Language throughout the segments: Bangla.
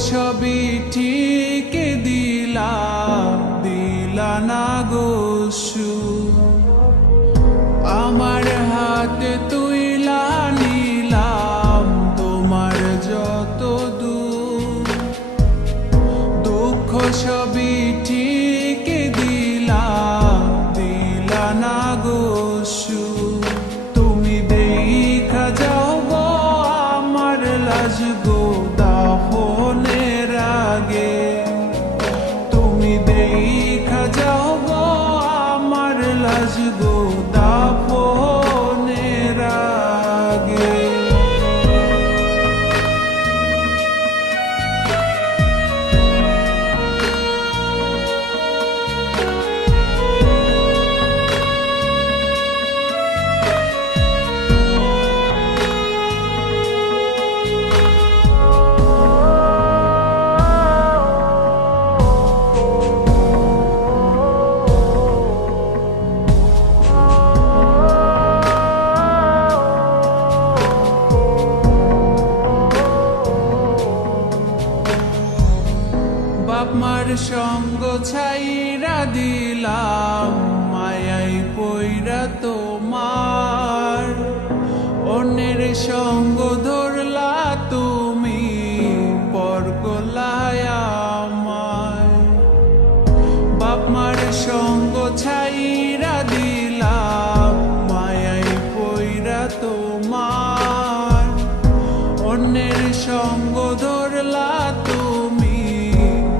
সবই ঠিক দিলা দিলা না গোসু আমার হাতে তুইলা নিলাম তোমার যত দুঃখ সবই ঠিক দিলা দিলা না গোসু তুমি দেখা যাও গো আমার লাজ গো দাফনের আগে তুমি দেখা যাও গো আমার লাজ গো দাফনের আগে বাপ মার সঙ্গ ছাইরা দিলাম মায়াই পইরা তোমার অন্যের সঙ্গ ধরলা তুমি পর করলায় আমায় বাপ মার সঙ্গ ছাইরা দিলাম মায়াই পইরা তোমার অন্যের সঙ্গ ধরলা তুমি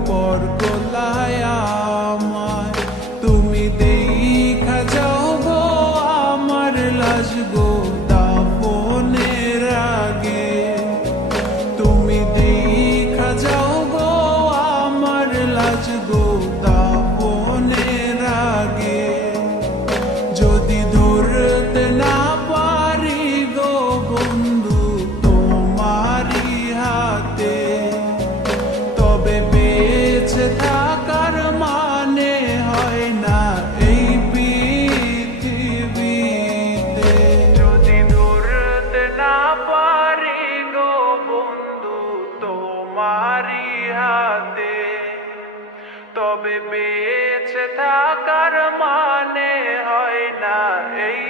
পর করলায় আমায় তুমি দেখা যাও গো আমার লাজ গো দাফনের আগে তুমি দেখা যাও গো আমার লাজ গো দাফনের আগে যদি ধরতে না পারি গো বন্ধু তোমারি হাতে তবে বেঁচে থাকার মানে হয় না এই পৃথিবীতে যদি ধরতে না পারি গো বন্ধু তোমারি হাতে তবে বেঁচে থাকার মানে হয় না এই